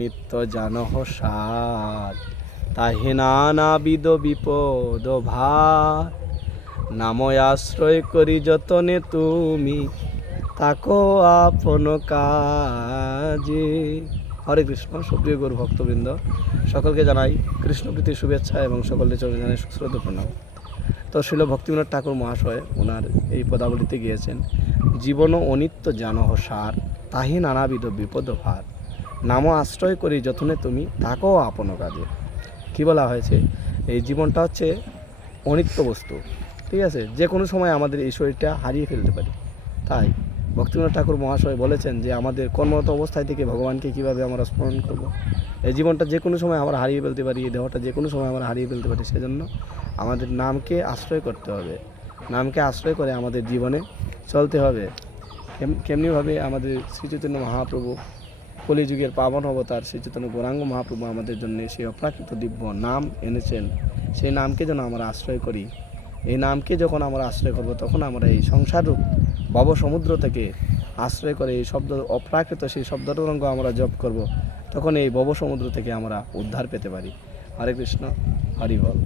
নিত্য জানহ সার, তাহে নানাবিধ বিপদ ভার। নাময় আশ্রয় করি যতনে তুমি, তাকো আপন কাজে। হরে কৃষ্ণ। সুপ্রিয় গৌর ভক্তবৃন্দ, সকলকে জানাই কৃষ্ণপ্রীতির শুভেচ্ছা এবং সকলের চরণে জানাই সুশ্রদ্ধ প্রণাম। তো শিল ভক্তিবিনোদ ঠাকুর মহাশয় ওনার এই পদাবলিতে গিয়েছেন, জীবন অনিত্য জানহ সার, তাহি নানাবিধ বিপদ ভার। নাম আশ্রয় করি যতনে তুমি, তাকো আপন কাজে। কী বলা হয়েছে, এই জীবনটা হচ্ছে অনিত্য বস্তু, ঠিক আছে, যে কোনো সময় আমাদের এই শরীরটা হারিয়ে ফেলতে পারি। তাই ভক্তিবিনোদ ঠাকুর মহাশয় বলেছেন যে আমাদের কর্মরত অবস্থায় থেকে ভগবানকে কীভাবে আমরা স্মরণ করব। এই জীবনটা যে কোনো সময় আমরা হারিয়ে ফেলতে পারি, এই দেহটা যে কোনো সময় আমরা হারিয়ে ফেলতে পারি, সেজন্য আমাদের নামকে আশ্রয় করতে হবে। নামকে আশ্রয় করে আমাদের জীবনে চলতে হবে। কেমনিভাবে আমাদের শ্রীচৈতন্য মহাপ্রভু কলিযুগের পাবন অবতার শ্রীচৈতন্য গৌরাঙ্গ মহাপ্রভু আমাদের জন্য সেই অপ্রাকৃত দিব্য নাম এনেছেন, সেই নামকে যেন আমরা আশ্রয় করি। এই নামকে যখন আমরা আশ্রয় করব, তখন আমরা এই সংসাররূপ ভব সমুদ্র থেকে আশ্রয় করে এই শব্দ অপ্রাকৃত সেই শব্দতরঙ্গ আমরা জপ করব, তখন এই ভব সমুদ্র থেকে আমরা উদ্ধার পেতে পারি। হরে কৃষ্ণ, হরি বল।